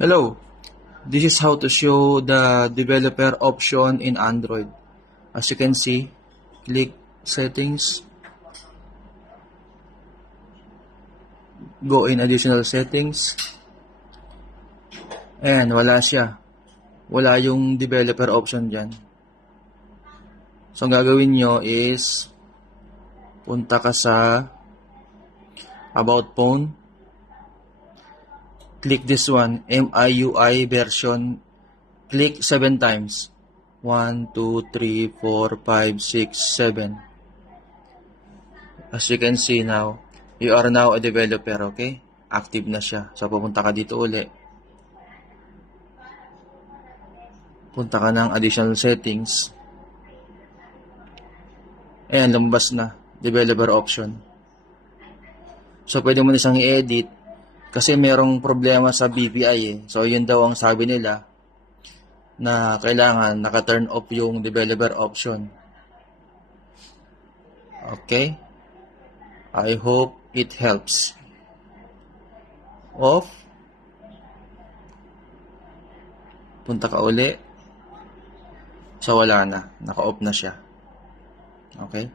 Hello, this is how to show the developer option in Android. As you can see, click settings, go in additional settings, and wala siya. Wala yung developer option dyan. So ang gagawin nyo is punta ka sa About Phone, click this one, MIUI version, click 7 times. 1, 2, 3, 4, 5, 6, 7. As you can see now, you are now a developer, okay? Active na siya. So, pupunta ka dito uli. Punta ka ng additional settings. Ayan, lumabas na. Developer option. So, pwede mo na siyang i-edit. Kasi merong problema sa BPI eh. So, yun daw ang sabi nila na kailangan naka-turn off yung developer option. Okay? I hope it helps. Off. Punta ka uli. So, wala na. Naka-off na siya. Okay?